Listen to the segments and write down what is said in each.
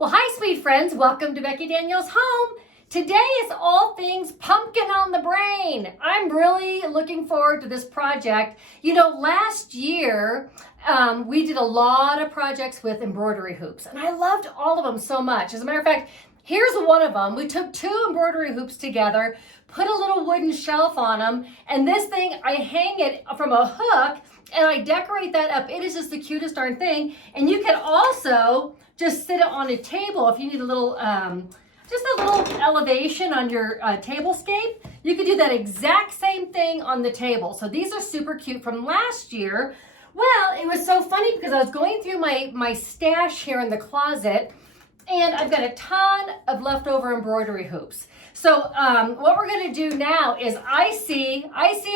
Well, hi, sweet friends. Welcome to Becky Daniel's home. Today is all things pumpkin on the brain. I'm really looking forward to this project. You know, last year, we did a lot of projects with embroidery hoops, and I loved all of them so much. As a matter of fact, here's one of them. We took 2 embroidery hoops together, put a little wooden shelf on them, and this thing, I hang it from a hook, and I decorate that up. It is just the cutest darn thing. And you can also just sit it on a table if you need a little, just a little elevation on your tablescape. You could do that exact same thing on the table. So these are super cute from last year. Well, it was so funny because I was going through my stash here in the closet, and I've got a ton of leftover embroidery hoops. So what we're gonna do now is I see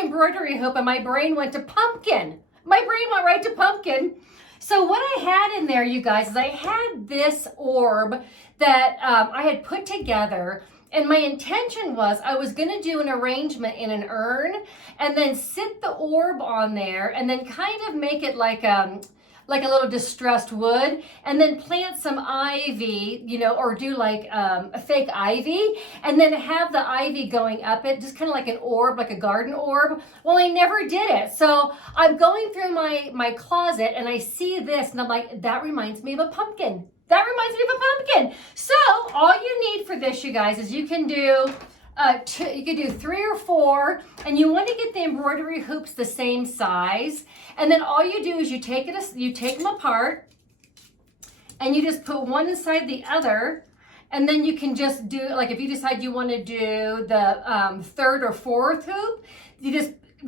embroidery hoop and my brain went to pumpkin. My brain went right to pumpkin. So what I had in there, you guys, is I had this orb that I had put together, and my intention was I was gonna do an arrangement in an urn and then sit the orb on there and then kind of make it like a little distressed wood, and then plant some ivy, you know, or do like a fake ivy, and then have the ivy going up it, just kind of like an orb, like a garden orb. Well, I never did it. So I'm going through my closet and I see this and I'm like, that reminds me of a pumpkin. That reminds me of a pumpkin. So all you need for this, you guys, is you can do you could do 3 or 4, and you want to get the embroidery hoops the same size. And then all you do is you take them apart, and you just put one inside the other. And then you can just do, like, if you decide you want to do the 3rd or 4th hoop, you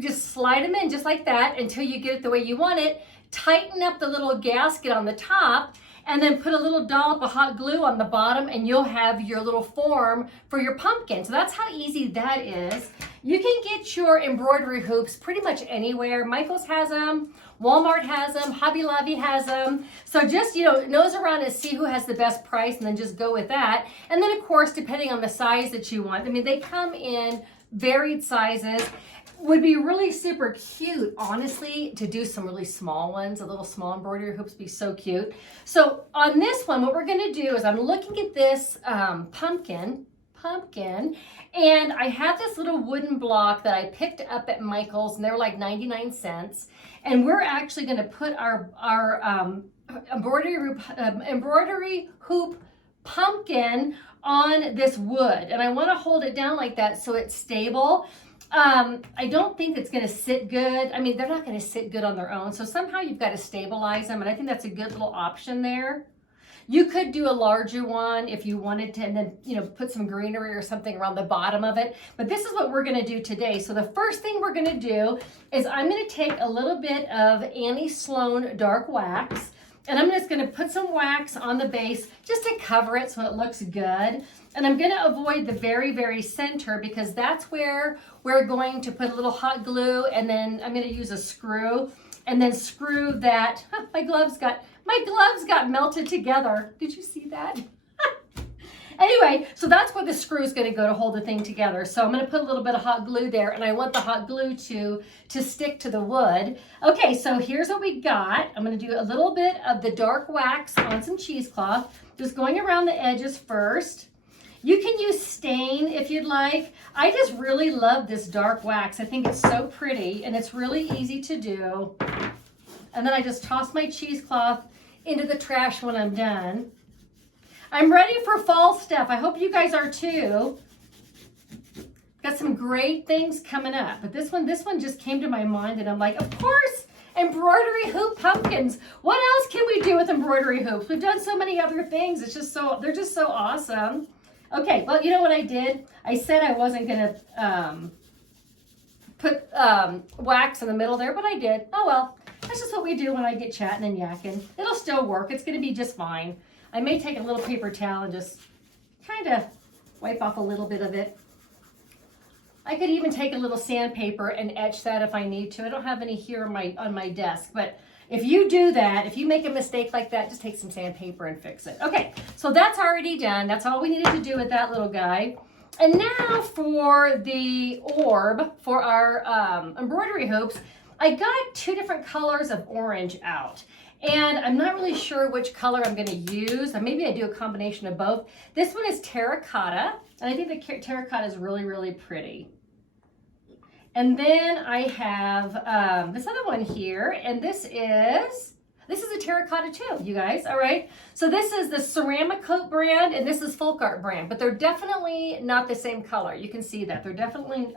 just slide them in just like that until you get it the way you want it. Tighten up the little gasket on the top, and then put a little dollop of hot glue on the bottom, and you'll have your little form for your pumpkin. So that's how easy that is. You can get your embroidery hoops pretty much anywhere. Michael's has them, Walmart has them, Hobby Lobby has them. So just, you know, nose around and see who has the best price, and then just go with that. And then of course, depending on the size that you want, I mean, they come in varied sizes. Would be really super cute, honestly, to do some really small ones. A little small embroidery hoops be so cute. So on this one, what we're gonna do is I'm looking at this pumpkin, and I have this little wooden block that I picked up at Michael's, and they were like 99 cents. And we're actually gonna put our embroidery hoop pumpkin on this wood. And I wanna hold it down like that so it's stable. I don't think it's going to sit good. I mean, they're not going to sit good on their own. So somehow you've got to stabilize them. And I think that's a good little option there. You could do a larger one if you wanted to, and then, you know, put some greenery or something around the bottom of it. But this is what we're going to do today. So the first thing we're going to do is I'm going to take a little bit of Annie Sloan dark wax, and I'm just going to put some wax on the base just to cover it so it looks good. And I'm going to avoid the very, very center because that's where we're going to put a little hot glue, and then I'm going to use a screw and then screw that. My gloves got melted together. Did you see that? Anyway, so that's where the screw is going to go to hold the thing together. So I'm going to put a little bit of hot glue there, and I want the hot glue to stick to the wood. Okay, so here's what we got. I'm going to do a little bit of the dark wax on some cheesecloth, just going around the edges first. You can use stain if you'd like. I just really love this dark wax. I think it's so pretty, and it's really easy to do. And then I just toss my cheesecloth into the trash when I'm done. I'm ready for fall stuff. I hope you guys are too. Got some great things coming up. But this one just came to my mind, and I'm like, of course, embroidery hoop pumpkins. What else can we do with embroidery hoops? We've done so many other things. They're just so awesome. Okay, well, you know what I did? I said I wasn't gonna put wax in the middle there, but I did. Oh well, that's just what we do when I get chatting and yakking. It'll still work. It's gonna be just fine. I may take a little paper towel and just kind of wipe off a little bit of it. I could even take a little sandpaper and etch that if I need to. I don't have any here on my desk, but if you do that, if you make a mistake like that, just take some sandpaper and fix it. Okay, so that's already done. That's all we needed to do with that little guy. And now for the orb, for our embroidery hoops, I got 2 different colors of orange out. And I'm not really sure which color I'm going to use. Maybe I do a combination of both. This one is terracotta, and I think the terracotta is really, really pretty. And then I have this other one here, and this is a terracotta too, you guys, all right? So this is the Ceramic Coat brand, and this is Folk Art brand, but they're definitely not the same color. You can see that. They're definitely,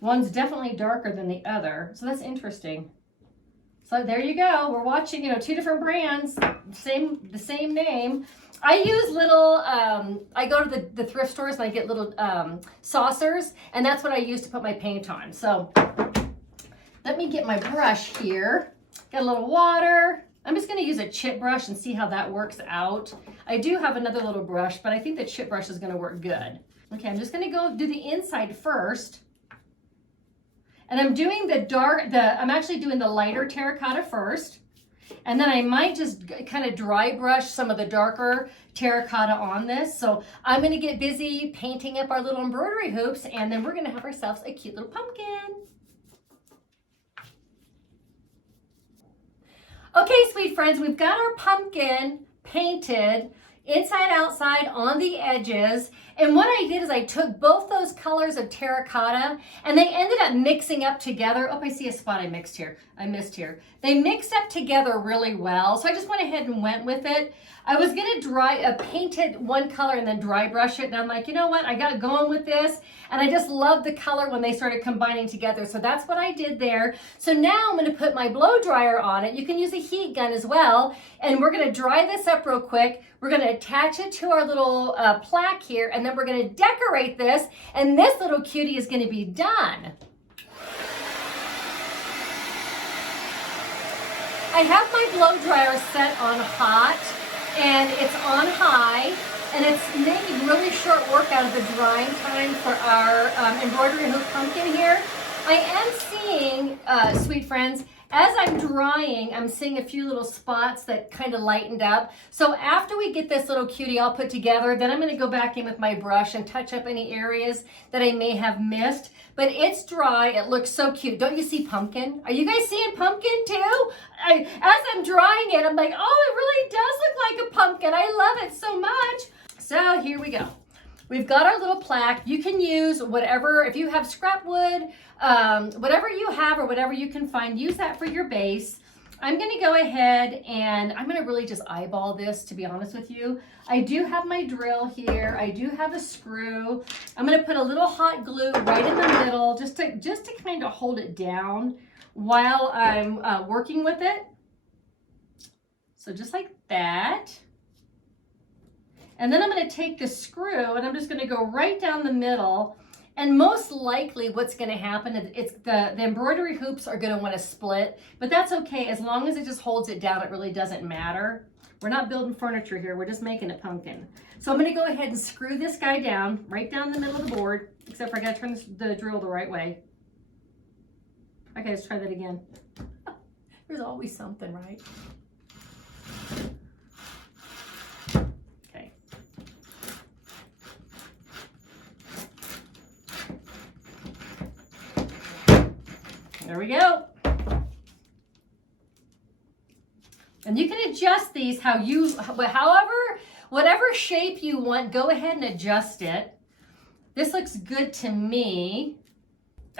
one's definitely darker than the other, so that's interesting. So there you go. We're watching, two different brands, the same name. I use little, I go to the thrift stores and I get little saucers, and that's what I use to put my paint on. So let me get my brush here. Got a little water. I'm just going to use a chip brush and see how that works out. I do have another little brush, but I think the chip brush is going to work good. Okay, I'm just going to go do the inside first. And I'm doing I'm actually doing the lighter terracotta first. And then I might just kind of dry brush some of the darker terracotta on this. So I'm going to get busy painting up our little embroidery hoops, and then we're going to have ourselves a cute little pumpkin. Okay, sweet friends, we've got our pumpkin painted inside, outside, on the edges. And what I did is I took both those colors of terracotta and they ended up mixing up together. Oh, I see a spot I missed here. They mixed up together really well. So I just went ahead and went with it. I was going to paint it one color and then dry brush it. And I'm like, you know what? I got going with this. And I just love the color when they started combining together. So that's what I did there. So now I'm going to put my blow dryer on it. You can use a heat gun as well. And we're going to dry this up real quick. We're going to attach it to our little plaque here. And then we're going to decorate this. And this little cutie is going to be done. I have my blow dryer set on hot, and it's on high, and it's making really short work out of the drying time for our embroidery hoop pumpkin here. I am seeing, sweet friends, as I'm drying, I'm seeing a few little spots that kind of lightened up. So after we get this little cutie all put together, then I'm going to go back in with my brush and touch up any areas that I may have missed. But it's dry. It looks so cute. Don't you see pumpkin? Are you guys seeing pumpkin too? As I'm drying it, I'm like, oh, it really does look like a pumpkin. I love it so much. So here we go. We've got our little plaque. You can use whatever, if you have scrap wood, whatever you have or whatever you can find, use that for your base. I'm going to go ahead and I'm going to really just eyeball this, to be honest with you. I do have my drill here. I do have a screw. I'm going to put a little hot glue right in the middle just to kind of hold it down while I'm working with it. So just like that. And then I'm going to take the screw and I'm just going to go right down the middle. And most likely what's going to happen is the embroidery hoops are going to want to split, but that's okay. As long as it just holds it down, it really doesn't matter. We're not building furniture here. We're just making a pumpkin. So I'm going to go ahead and screw this guy down right down the middle of the board, except for I got to turn the drill the right way. Okay, let's try that again. There's always something, right? There we go. And you can adjust these whatever shape you want, go ahead and adjust it. This looks good to me.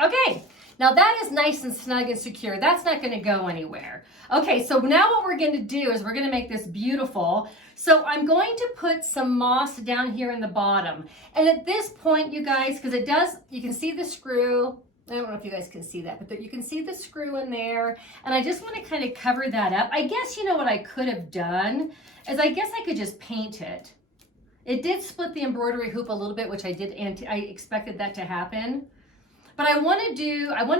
Okay, now that is nice and snug and secure. That's not going to go anywhere. Okay, so now what we're going to do is we're going to make this beautiful. So I'm going to put some moss down here in the bottom. And at this point, you guys, because you can see the screw. I don't know if you guys can see that, but you can see the screw in there. And I just want to kind of cover that up. I guess you know what I could have done is I guess I could just paint it. It did split the embroidery hoop a little bit, which I did, and I expected that to happen. But I want to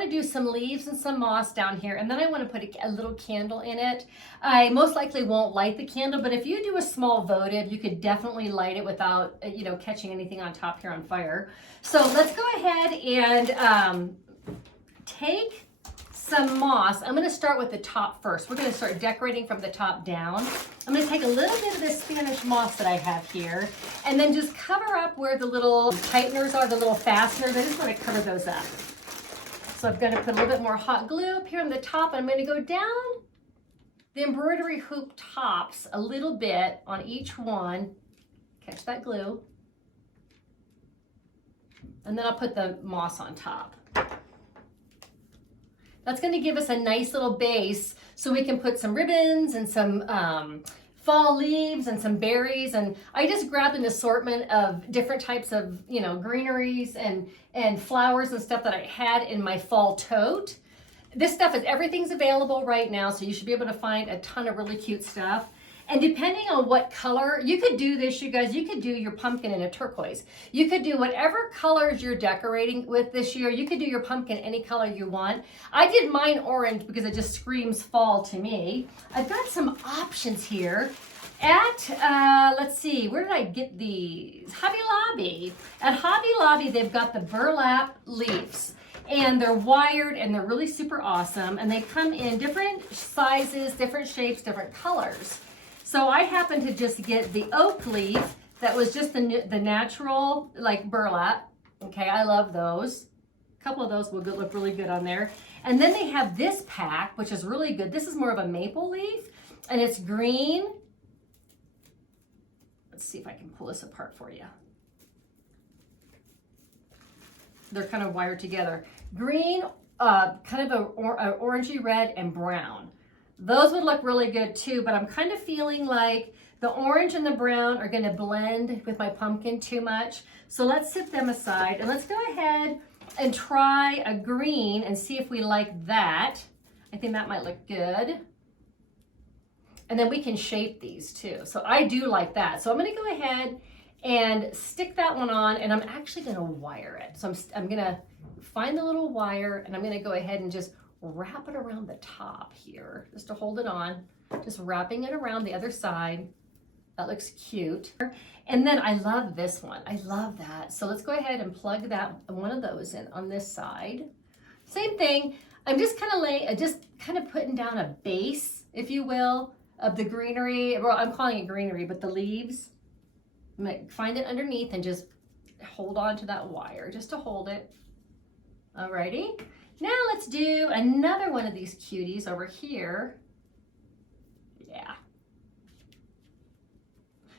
do some leaves and some moss down here, and then I want to put a little candle in it. I most likely won't light the candle, but if you do a small votive, you could definitely light it without, catching anything on top here on fire. So let's go ahead and take some moss. I'm going to start with the top first. We're going to start decorating from the top down. I'm going to take a little bit of this Spanish moss that I have here and then just cover up where the little tighteners are, the little fasteners. I just want to cover those up. So I'm going to put a little bit more hot glue up here on the top, and I'm going to go down the embroidery hoop tops a little bit on each one. Catch that glue. And then I'll put the moss on top. That's going to give us a nice little base so we can put some ribbons and some fall leaves and some berries. And I just grabbed an assortment of different types of, you know, greeneries and flowers and stuff that I had in my fall tote. This stuff everything's available right now, so you should be able to find a ton of really cute stuff. And depending on what color, you could do this, you guys, you could do your pumpkin in a turquoise. You could do whatever colors you're decorating with this year. You could do your pumpkin any color you want. I did mine orange because it just screams fall to me. I've got some options here at, let's see, where did I get these? Hobby Lobby. At Hobby Lobby, they've got the Burlap Leaves. And they're wired and they're really super awesome. And they come in different sizes, different shapes, different colors. So I happened to just get the oak leaf that was just the natural, like burlap. Okay, I love those. A couple of those will look really good on there. And then they have this pack, which is really good. This is more of a maple leaf, and it's green. Let's see if I can pull this apart for you. They're kind of wired together. Green, kind of a orangey red, and brown. Those would look really good too, but I'm kind of feeling like the orange and the brown are going to blend with my pumpkin too much. So let's set them aside and let's go ahead and try a green and see if we like that. I think that might look good. And then we can shape these too. So I do like that. So I'm going to go ahead and stick that one on, and I'm actually going to wire it. So I'm going to find the little wire, and I'm going to go ahead and just wrap it around the top here, just to hold it on, just wrapping it around the other side. That looks cute. And then I love this one. I love that. So let's go ahead and plug that one of those in on this side. Same thing. I'm just kind of putting down a base, if you will, of the greenery. Well, I'm calling it greenery, but the leaves. I'm gonna find it underneath and just hold on to that wire just to hold it. Alrighty. Now let's do another one of these cuties over here. Yeah.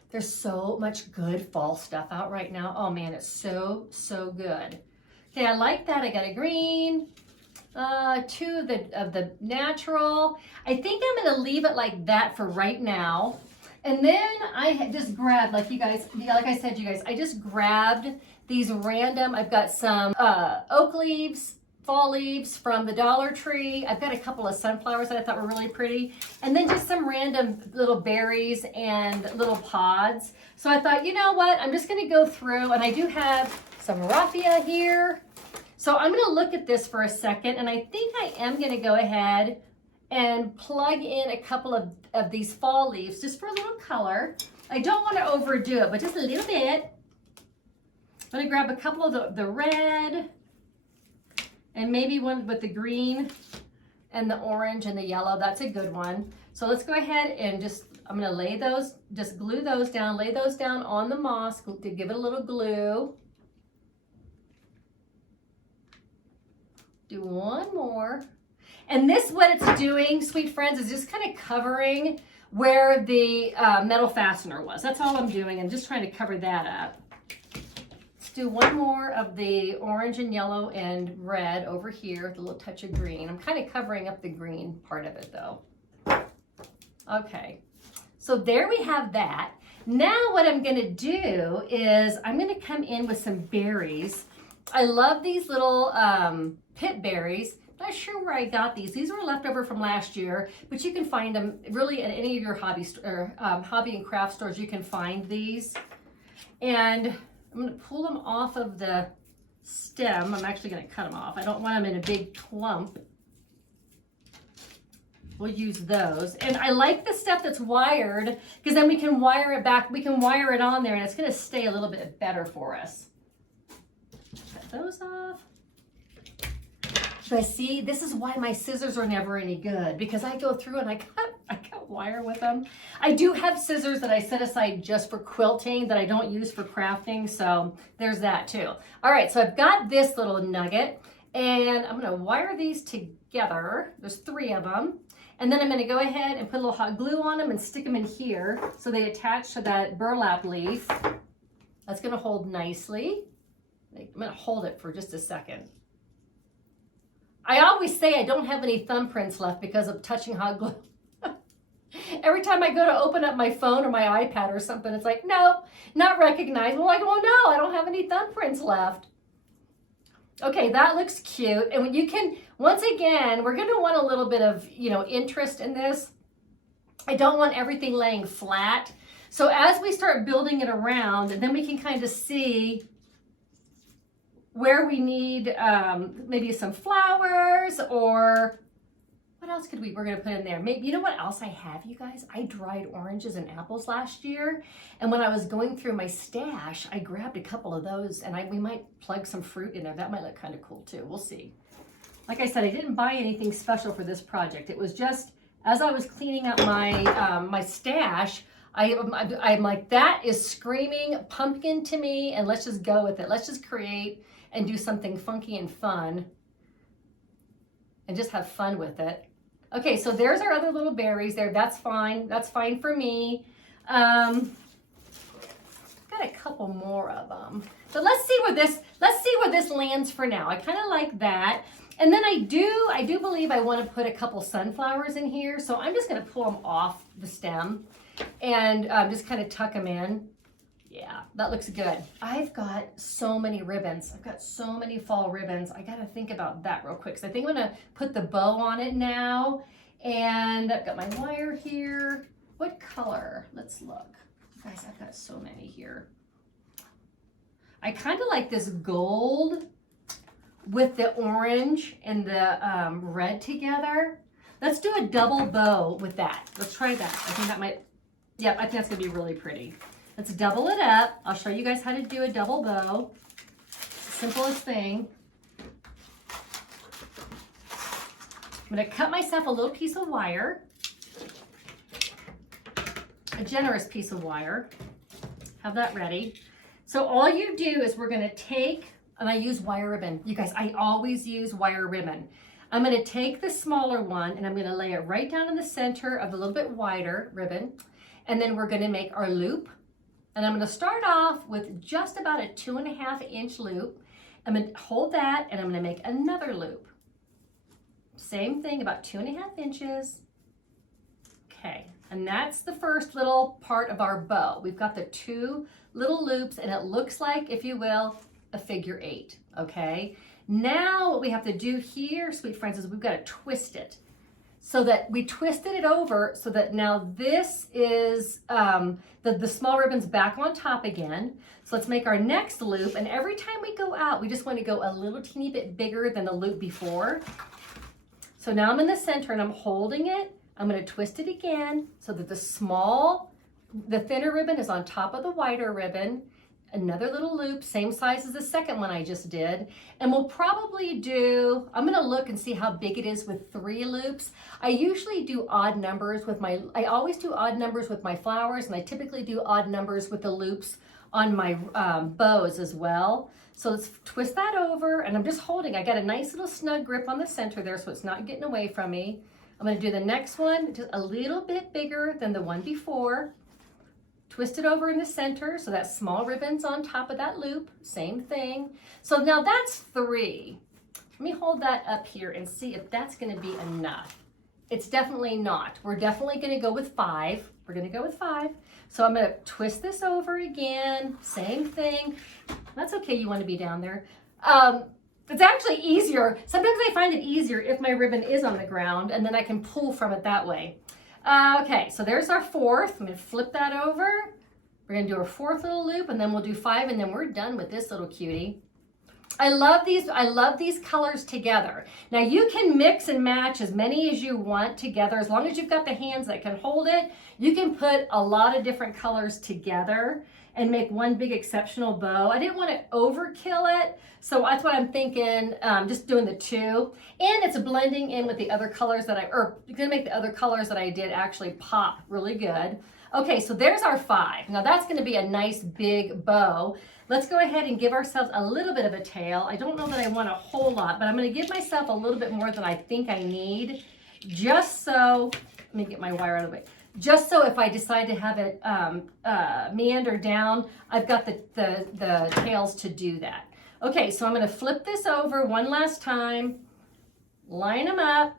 There's so much good fall stuff out right now. Oh man, it's so, so good. Okay, I like that. I got a green, two of the natural. I think I'm gonna leave it like that for right now. And then I just grabbed, like I said, you guys, I just grabbed these random, I've got some oak leaves, fall leaves from the Dollar Tree. I've got a couple of sunflowers that I thought were really pretty. And then just some random little berries and little pods. So I thought, you know what? I'm just gonna go through, and I do have some raffia here. So I'm gonna look at this for a second, and I think I am gonna go ahead and plug in a couple of these fall leaves just for a little color. I don't want to overdo it, but just a little bit. I'm gonna grab a couple of the red, and maybe one with the green and the orange and the yellow. That's a good one. So let's go ahead and I'm gonna lay those, just glue those down, lay those down on the moss to give it a little glue. Do one more. And this, what it's doing, sweet friends, is just kind of covering where the metal fastener was. That's all I'm doing. I'm just trying to cover that up. Let's do one more of the orange and yellow and red over here with a little touch of green. I'm kind of covering up the green part of it though. Okay, so there we have that. Now what I'm gonna do is I'm gonna come in with some berries. I love these little pit berries. Not sure where I got these. These were left over from last year, but you can find them really at any of your hobby and craft stores. You can find these. And I'm going to pull them off of the stem. I'm actually going to cut them off. I don't want them in a big clump. We'll use those. And I like the stuff that's wired because then we can wire it back. We can wire it on there and it's going to stay a little bit better for us. Cut those off. But see, this is why my scissors are never any good, because I go through and I cut wire with them. I do have scissors that I set aside just for quilting that I don't use for crafting, so there's that too. All right, so I've got this little nugget, and I'm gonna wire these together. There's 3 of them. And then I'm going to go ahead and put a little hot glue on them and stick them in here so they attach to that burlap leaf. That's going to hold nicely. I'm going to hold it for just a second. I always say I don't have any thumbprints left because of touching hot glue. Every time I go to open up my phone or my iPad or something, it's like, nope, not recognized. Well, like, well, no, I don't have any thumbprints left. Okay, that looks cute. And when you can, once again, we're going to want a little bit of, interest in this. I don't want everything laying flat. So as we start building it around, then we can kind of see where we need maybe some flowers, or what else we're going to put in there? Maybe, you know what else I have, you guys? I dried oranges and apples last year. And when I was going through my stash, I grabbed a couple of those, and we might plug some fruit in there. That might look kind of cool too. We'll see. Like I said, I didn't buy anything special for this project. It was just, as I was cleaning up my, my stash, I'm like, that is screaming pumpkin to me, and let's just go with it. Let's just create and do something funky and fun and just have fun with it. Okay, so there's our other little berries there. That's fine. That's fine for me. Got a couple more of them. But let's see where this lands for now. I kind of like that. And then I do believe I want to put a couple sunflowers in here. So I'm just going to pull them off the stem and just kind of tuck them in. Yeah, that looks good. I've got so many ribbons. I've got so many fall ribbons. I got to think about that real quick. So I think I'm going to put the bow on it now. And I've got my wire here. What color? Let's look. Guys, I've got so many here. I kind of like this gold with the orange and the red together. Let's do a double bow with that. Let's try that. I think that might, I think that's going to be really pretty. Let's double it up. I'll show you guys how to do a double bow. Simplest thing. I'm going to cut myself a little piece of wire. A generous piece of wire. Have that ready. So all you do is we're going to take, and I use wire ribbon. You guys, I always use wire ribbon. I'm going to take the smaller one and I'm going to lay it right down in the center of the little bit wider ribbon. And then we're going to make our loop. And I'm going to start off with just about a 2.5 inch loop. I'm going to hold that and I'm going to make another loop. Same thing, about 2.5 inches. Okay, and that's the first little part of our bow. We've got the 2 little loops and it looks like, if you will, a figure 8, okay? Now what we have to do here, sweet friends, is we've got to twist it. So that we twisted it over so that now this is the small ribbon's back on top again. So let's make our next loop, and every time we go out, we just want to go a little teeny bit bigger than the loop before. So now I'm in the center and I'm holding it. I'm going to twist it again so that the thinner ribbon is on top of the wider ribbon. Another little loop, same size as the second one I just did. And we'll probably do, I'm going to look and see how big it is with 3 loops. I usually do odd numbers with I always do odd numbers with my flowers, and I typically do odd numbers with the loops on my bows as well. So let's twist that over, and I'm just holding. I got a nice little snug grip on the center there so it's not getting away from me. I'm going to do the next one just a little bit bigger than the one before. Twist it over in the center so that small ribbon's on top of that loop. Same thing. So now that's 3. Let me hold that up here and see if that's going to be enough. It's definitely not. We're definitely going to go with 5. We're going to go with 5. So I'm going to twist this over again. Same thing. That's okay. You want to be down there. It's actually easier. Sometimes I find it easier if my ribbon is on the ground, and then I can pull from it that way. Okay, so there's our 4th. I'm going to flip that over. We're going to do our 4th little loop, and then we'll do 5, and then we're done with this little cutie. I love these colors together. Now you can mix and match as many as you want together. As long as you've got the hands that can hold it, you can put a lot of different colors together and make one big exceptional bow. I didn't want to overkill it, so that's what I'm thinking, just doing the 2. And it's blending in with the other colors that gonna make the other colors that I did actually pop really good. Okay, so there's our 5. Now that's gonna be a nice big bow. Let's go ahead and give ourselves a little bit of a tail. I don't know that I want a whole lot, but I'm gonna give myself a little bit more than I think I need. just so, let me get my wire out of the way. Just so if I decide to have it meander down, I've got the tails to do that. Okay, so I'm gonna flip this over one last time, line them up,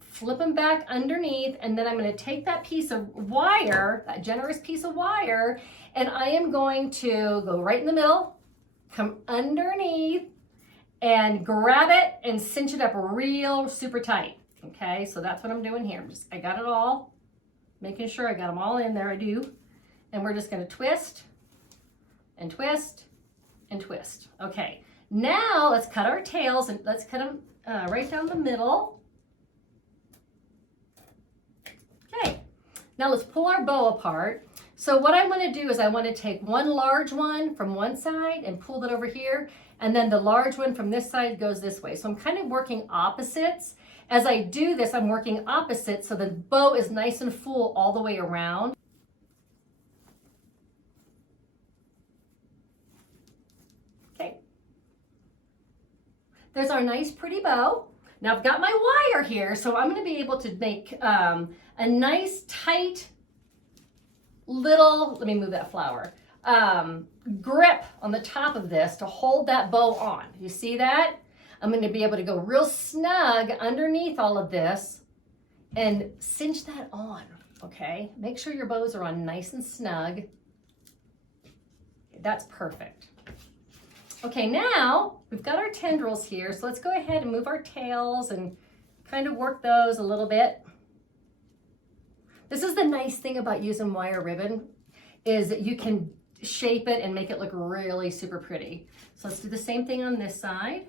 flip them back underneath, and then I'm gonna take that piece of wire, that generous piece of wire, and I am going to go right in the middle, come underneath, and grab it and cinch it up real super tight. Okay, so that's what I'm doing here. I got it all, making sure I got them all in there, I do. And we're just gonna twist and twist and twist. Okay, now let's cut our tails and let's cut them right down the middle. Okay, now let's pull our bow apart. So what I want to do is I want to take one large one from one side and pull it over here, and then the large one from this side goes this way. So I'm kind of working opposites. As I do this, I'm working opposites so the bow is nice and full all the way around. Okay. There's our nice pretty bow. Now I've got my wire here, so I'm going to be able to make a nice tight little, let me move that flower, grip on the top of this to hold that bow on. You see that? I'm going to be able to go real snug underneath all of this and cinch that on, okay? Make sure your bows are on nice and snug. That's perfect. Okay, now we've got our tendrils here, so let's go ahead and move our tails and kind of work those a little bit. This is the nice thing about using wire ribbon, is that you can shape it and make it look really super pretty. So let's do the same thing on this side.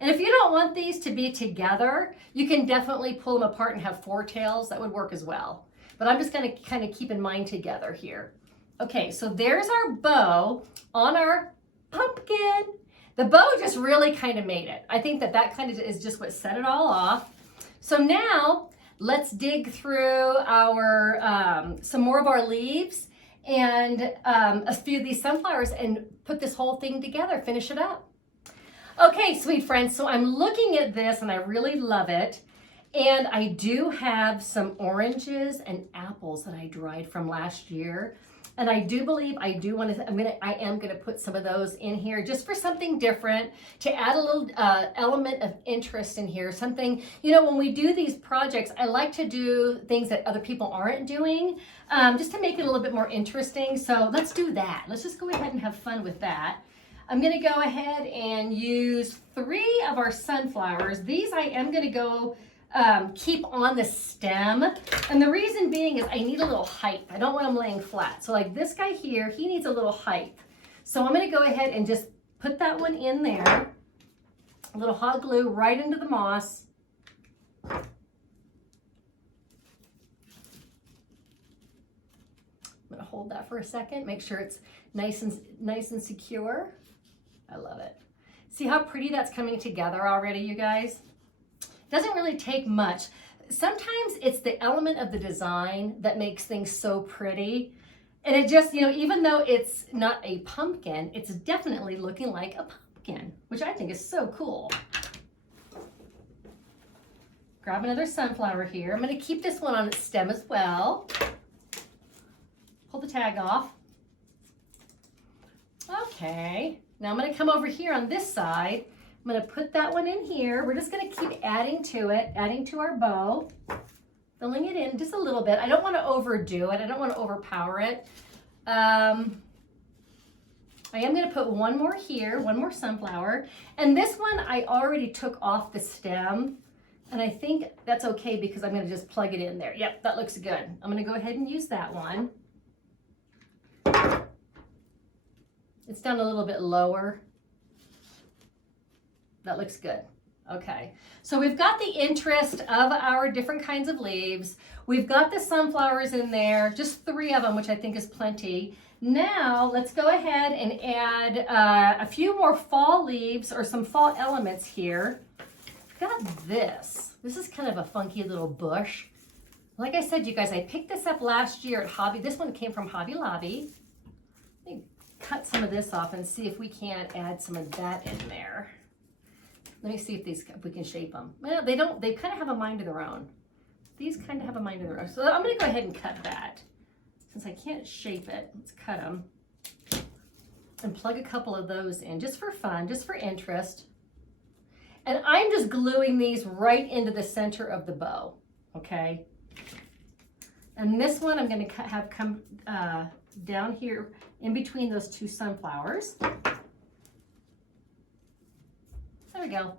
And if you don't want these to be together, you can definitely pull them apart and have four tails. That would work as well. But I'm just gonna kind of keep in mind together here. Okay, so there's our bow on our pumpkin. The bow just really kind of made it. I think that kind of is just what set it all off. So now, let's dig through our some more of our leaves and a few of these sunflowers and put this whole thing together, finish it up. Okay, sweet friends, so I'm looking at this and I really love it. And I do have some oranges and apples that I dried from last year. And I do believe I am gonna put some of those in here just for something different, to add a little element of interest in here. Something, you know, when we do these projects, I like to do things that other people aren't doing, just to make it a little bit more interesting. So let's do that. Let's just go ahead and have fun with that. I'm gonna go ahead and use 3 of our sunflowers. These I am gonna go keep on the stem, and the reason being is I need a little height. I don't want them laying flat. So like this guy here, he needs a little height. So I'm going to go ahead and just put that one in there, a little hot glue right into the moss. I'm going to hold that for a second, make sure it's nice and secure. I love it. See how pretty that's coming together already, you guys? Doesn't really take much. Sometimes it's the element of the design that makes things so pretty. And it just, you know, even though it's not a pumpkin, it's definitely looking like a pumpkin, which I think is so cool. Grab another sunflower here. I'm going to keep this one on its stem as well. Pull the tag off. Okay. Now I'm going to come over here on this side. I'm going to put that one in here. We're just going to keep adding to it, adding to our bow, filling it in just a little bit. I don't want to overdo it. I don't want to overpower it. I am going to put one more here, one more sunflower. And this one I already took off the stem. And I think that's okay because I'm going to just plug it in there. Yep, that looks good. I'm going to go ahead and use that one. It's down a little bit lower. That looks good. Okay, so we've got the interest of our different kinds of leaves. We've got the sunflowers in there, just 3 of them, which I think is plenty. Now let's go ahead and add a few more fall leaves or some fall elements here. I've got this. This is kind of a funky little bush. Like I said, you guys, I picked this up last year at Hobby. This one came from Hobby Lobby. Let me cut some of this off and see if we can't add some of that in there. Let me see if we can shape them. Well, they don't, they kind of have a mind of their own. These kind of have a mind of their own. So I'm gonna go ahead and cut that. Since I can't shape it, let's cut them. And plug a couple of those in just for fun, just for interest. And I'm just gluing these right into the center of the bow, okay? And this one I'm gonna have come down here in between those two sunflowers. There we go.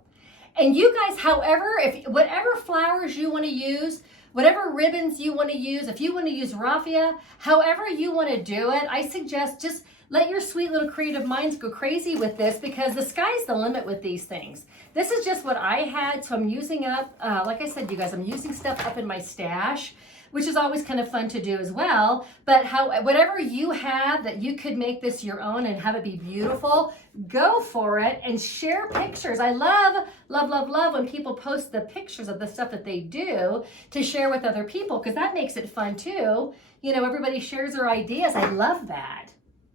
And you guys, however, whatever flowers you want to use, whatever ribbons you want to use, if you want to use raffia, however you want to do it, I suggest just let your sweet little creative minds go crazy with this, because the sky's the limit with these things. This is just what I had, so I'm using up, like I said, you guys, I'm using stuff up in my stash, which is always kind of fun to do as well. But whatever you have that you could make this your own and have it be beautiful, go for it and share pictures. I love, love, love, love when people post the pictures of the stuff that they do to share with other people, because that makes it fun too. You know, everybody shares their ideas. I love that.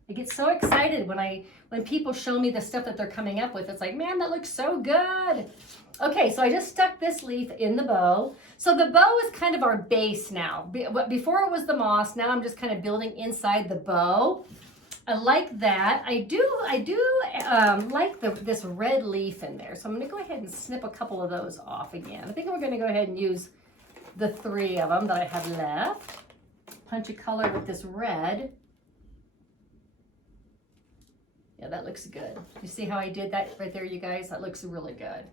I get so excited when people show me the stuff that they're coming up with. It's like, man, that looks so good. Okay, so I just stuck this leaf in the bow. So the bow is kind of our base now. Before it was the moss, now I'm just kind of building inside the bow. I like that. I do like this red leaf in there. So I'm gonna go ahead and snip a couple of those off again. I think we're gonna go ahead and use the 3 of them that I have left. Punch a color with this red. Yeah, that looks good. You see how I did that right there, you guys? That looks really good.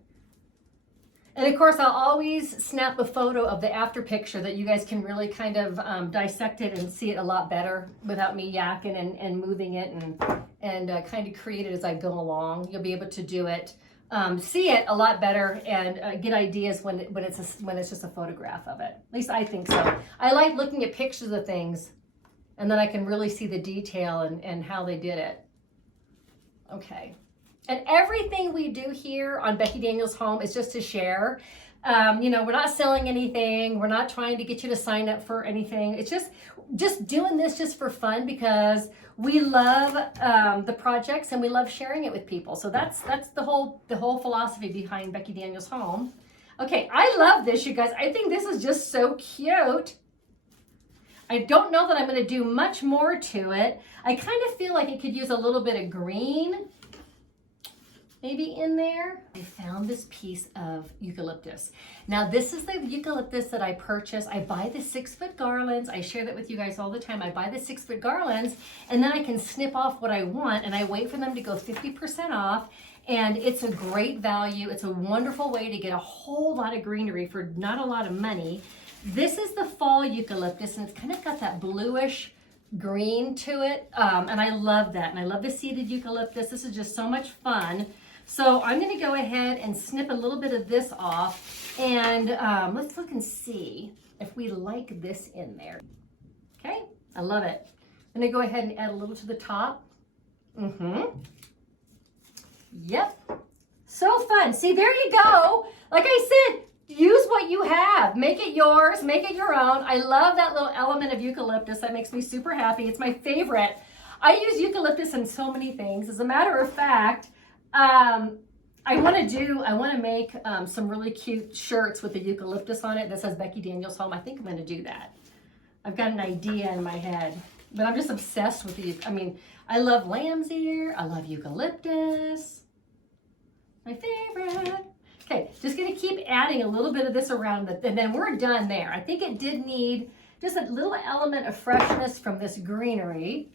And of course, I'll always snap a photo of the after picture that you guys can really kind of dissect it and see it a lot better without me yakking and moving it and kind of create it as I go along. You'll be able to do it, see it a lot better and get ideas when it's just a photograph of it. At least I think so. I like looking at pictures of things, and then I can really see the detail and how they did it. Okay. And everything we do here on Becky Daniels Home is just to share. You know, we're not selling anything. We're not trying to get you to sign up for anything. It's just doing this just for fun, because we love the projects and we love sharing it with people. So that's the whole philosophy behind Becky Daniels Home. Okay, I love this, you guys. I think this is just so cute. I don't know that I'm going to do much more to it. I kind of feel like it could use a little bit of green maybe in there. I found this piece of eucalyptus. Now this is the eucalyptus that I purchased. I buy the 6-foot garlands. I share that with you guys all the time. I buy the 6-foot garlands, and then I can snip off what I want, and I wait for them to go 50% off. And it's a great value. It's a wonderful way to get a whole lot of greenery for not a lot of money. This is the fall eucalyptus, and it's kind of got that bluish green to it. And I love that. And I love the seeded eucalyptus. This is just so much fun. So I'm going to go ahead and snip a little bit of this off, and let's look and see if we like this in there. Okay, I love it. I'm going to go ahead and add a little to the top. Yep, so fun. See, there you go. Like I said, use what you have. Make it yours, make it your own. I love that little element of eucalyptus. That makes me super happy. It's my favorite. I use eucalyptus in so many things. As a matter of fact, I want to make some really cute shirts with the eucalyptus on it that says Becky Daniels Home. I think I'm going to do that. I've got an idea in my head, but I'm just obsessed with these. I mean, I love lamb's ear. I love eucalyptus. My favorite. Okay, just going to keep adding a little bit of this around, and then we're done there. I think it did need just a little element of freshness from this greenery.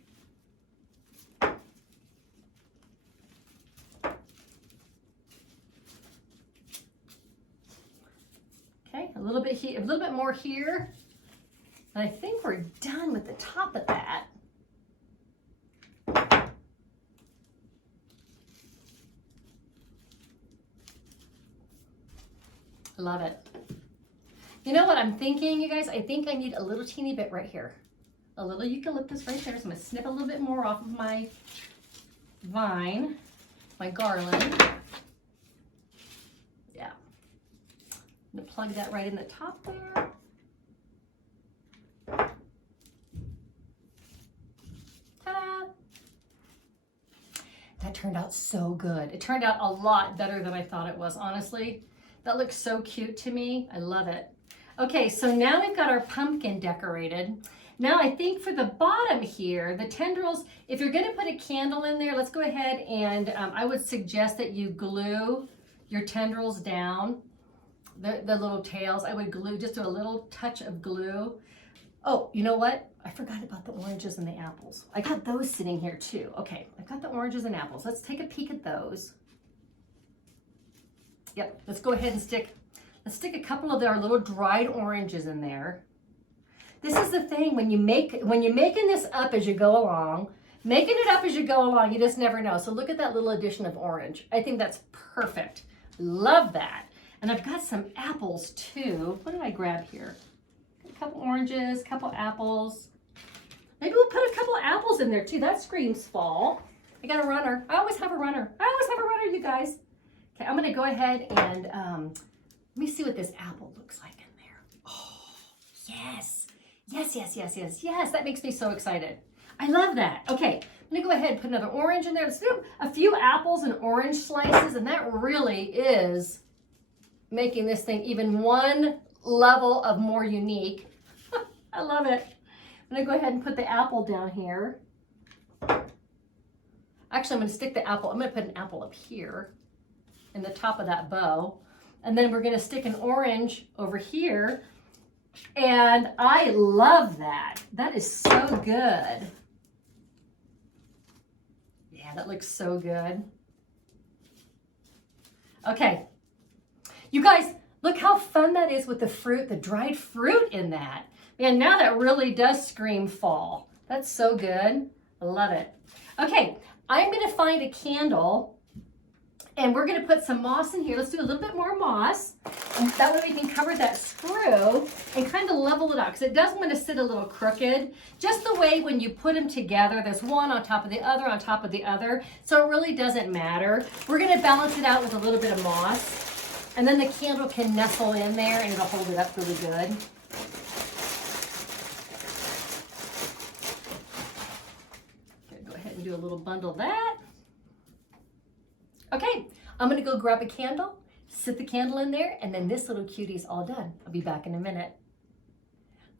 Okay, a little bit here, a little bit more here. And I think we're done with the top of that. I love it. You know what I'm thinking, you guys? I think I need a little teeny bit right here. A little eucalyptus right there. So I'm going to snip a little bit more off of my vine, my garland. Yeah. I'm going to plug that right in the top there. Ta-da! That turned out so good. It turned out a lot better than I thought it was, honestly. That looks so cute to me. I love it. Okay, so now we've got our pumpkin decorated. Now I think for the bottom here, the tendrils, if you're gonna put a candle in there, let's go ahead and I would suggest that you glue your tendrils down, the little tails. I would glue, just do a little touch of glue. Oh, you know what? I forgot about the oranges and the apples. I got those sitting here too. Okay, I've got the oranges and apples. Let's take a peek at those. Yep, let's go ahead and let's stick a couple of our little dried oranges in there. This is the thing, when you're making this up as you go along, you just never know. So look at that little addition of orange. I think that's perfect. Love that. And I've got some apples too. What did I grab here? A couple oranges, a couple apples. Maybe we'll put a couple apples in there too. That screams fall. I got a runner. I always have a runner, you guys. Okay, I'm gonna go ahead and let me see what this apple looks like in there. Oh, yes. Yes. That makes me so excited. I love that. Okay, I'm gonna go ahead and put another orange in there. Let's do a few apples and orange slices, and that really is making this thing even one level of more unique. I love it. I'm gonna go ahead and put the apple down here. Actually, I'm gonna stick the apple, I'm gonna put an apple up here in the top of that bow. And then we're gonna stick an orange over here. And I love that. That is so good. Yeah, that looks so good. Okay. You guys, look how fun that is with the fruit, the dried fruit in that. Man, now that really does scream fall. That's so good. I love it. Okay, I'm gonna find a candle and we're gonna put some moss in here. Let's do a little bit more moss. And that way we can cover that screw and kind of level it out, because it does want to sit a little crooked. Just the way when you put them together, there's one on top of the other on top of the other. So it really doesn't matter. We're gonna balance it out with a little bit of moss. And then the candle can nestle in there and it'll hold it up really good. Okay, go ahead and do a little bundle of that. Okay, I'm gonna go grab a candle, sit the candle in there, and then this little cutie's all done. I'll be back in a minute.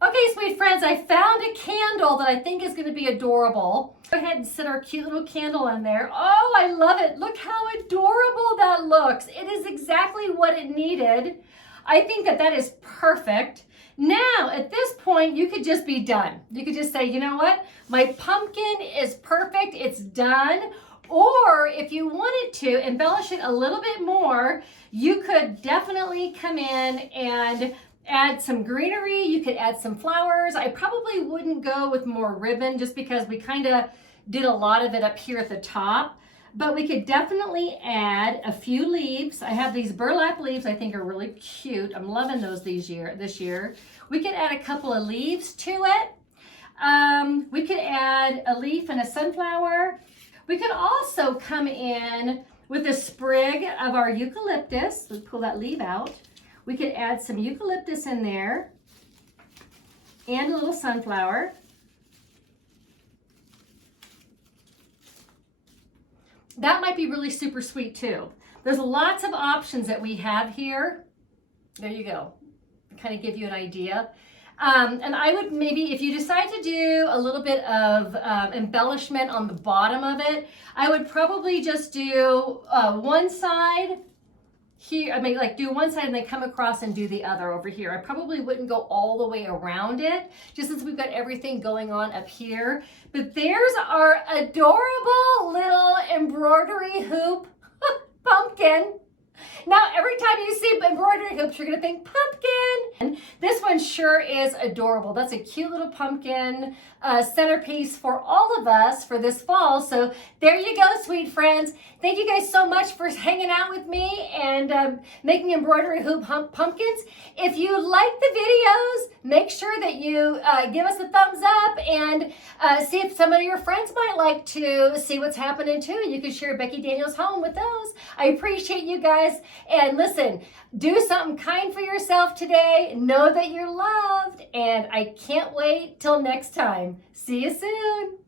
Okay, sweet friends, I found a candle that I think is gonna be adorable. Go ahead and sit our cute little candle in there. Oh, I love it. Look how adorable that looks. It is exactly what it needed. I think that is perfect. Now, at this point, you could just be done. You could just say, you know what? My pumpkin is perfect, it's done. Or if you wanted to embellish it a little bit more, you could definitely come in and add some greenery. You could add some flowers. I probably wouldn't go with more ribbon just because we kind of did a lot of it up here at the top. But we could definitely add a few leaves. I have these burlap leaves I think are really cute. I'm loving those this year. We could add a couple of leaves to it. We could add a leaf and a sunflower. We could also come in with a sprig of our eucalyptus. Let's pull that leaf out. We could add some eucalyptus in there and a little sunflower. That might be really super sweet too. There's lots of options that we have here. There you go. Kind of give you an idea. And I would maybe, if you decide to do a little bit of embellishment on the bottom of it, I would probably just do one side here. I mean, like do one side and then come across and do the other over here. I probably wouldn't go all the way around it, just since we've got everything going on up here. But there's our adorable little embroidery hoop pumpkin. Now, every time you see embroidery hoops, you're gonna think pumpkin. And this one sure is adorable. That's a cute little pumpkin centerpiece for all of us for this fall. So there you go, sweet friends. Thank you guys so much for hanging out with me and making embroidery hoop pumpkins. If you like the videos, make sure that you give us a thumbs up and see if some of your friends might like to see what's happening too. You can share Becky Daniels Home with those. I appreciate you guys. And listen, do something kind for yourself today. Know that you're loved. And I can't wait till next time. See you soon.